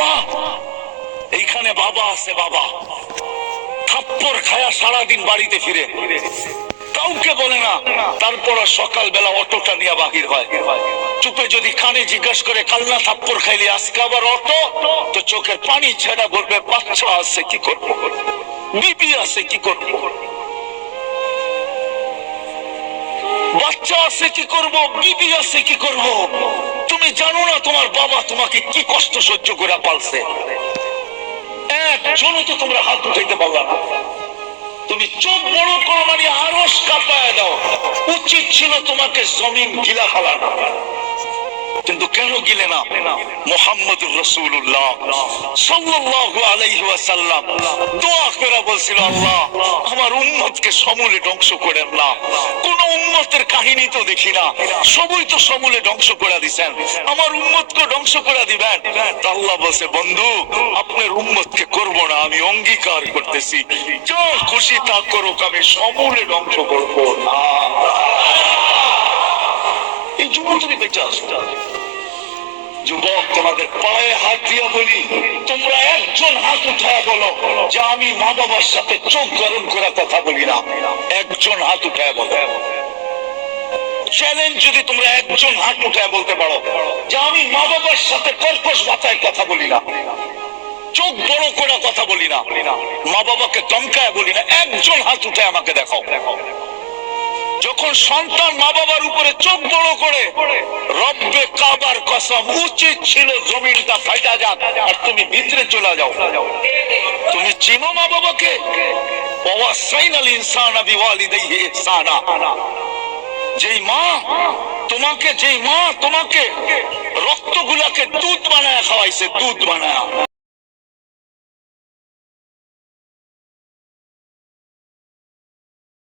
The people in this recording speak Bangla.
বাবা, এইখানে বাবা আছে, বাবা থাপ্পড় খায়া সারাদিন বাড়িতে ফিরে, কাউকে বলে না। তারপর সকালবেলা অটোটা নিয়ে বাহির হয়, চুপে যদি কানে জিজ্ঞাসা করে কালনা থাপ্পড় খাইলি আজকে আবার অটো, তো চোখের পানি ছেড়া বলবে বাচ্চা আছে কি করবো, বিবি আছে কি করবো, বাচ্চা আছে কি করব, বিবি আছে কি করব। তুমি জানো না তোমার বাবা তোমাকে কি কষ্ট সহ্য করে পালছে। একজনও তো তোমরা হাত উঠাইতে পারলা না। তুমি চোখ বড় করো মানে আরশ কাঁপায় দাও। উচিত ছিল তোমাকে জমিন গিলা ফেলানো, কিন্তু কেন গিলে না? মুহাম্মদুর রাসূলুল্লাহ সাল্লাল্লাহু আলাইহি ওয়াসাল্লাম দোয়া করে বলছিল, আল্লাহ আমার উম্মতকে সমূলে ধ্বংস করেন না। কোন উম্মতের কাহিনী তো দেখি না, সবই তো সমূলে ধ্বংস করে দিবেন, আমার উম্মতকে ধ্বংস করে দিবেন। আল্লাহ বলছে, বন্ধু আপনার উম্মতকে করব না, আমি অঙ্গীকার করতেছি, যা খুশি তা করুক, আমি সমূলে ধ্বংস করব না। এই জন্য তুমি বেঁচে আসো। যুবক, তোমাদের পায়ে হাত দিয়া বলি, তোমরা একজন হাত উঠায় বলো যে আমি মা বাবার সাথে চোখ গরম করে কথা বলি না। একজন হাত উঠায় বলো, চ্যালেঞ্জ যদি তোমরা একজন হাত উঠায় বলতে পারো যে আমি মা বাবার সাথে কর্কশ ভাষায় কথা বলি না, চোখ বড় করে কথা বলি না, মা বাবাকে ধমকায় বলি না, একজন হাত উঠায় আমাকে দেখাও। যখন সন্তান মা বাবার উপরে চোখ বড় করে, রব্বে কাবার কসম, উচিত ছিল জমিনটা ফাইটা যাক আর তুমি ভিতরে চলে যাও। তুমি চিনো মা বাবাকে? ওয়াসাইনাল ইনসানা বিওয়ালিদাইহি ইহসানা। যেই মা তোমাকে রক্তগুলাকে দুধ বানায় খাওয়াইছে, দুধ বানায়।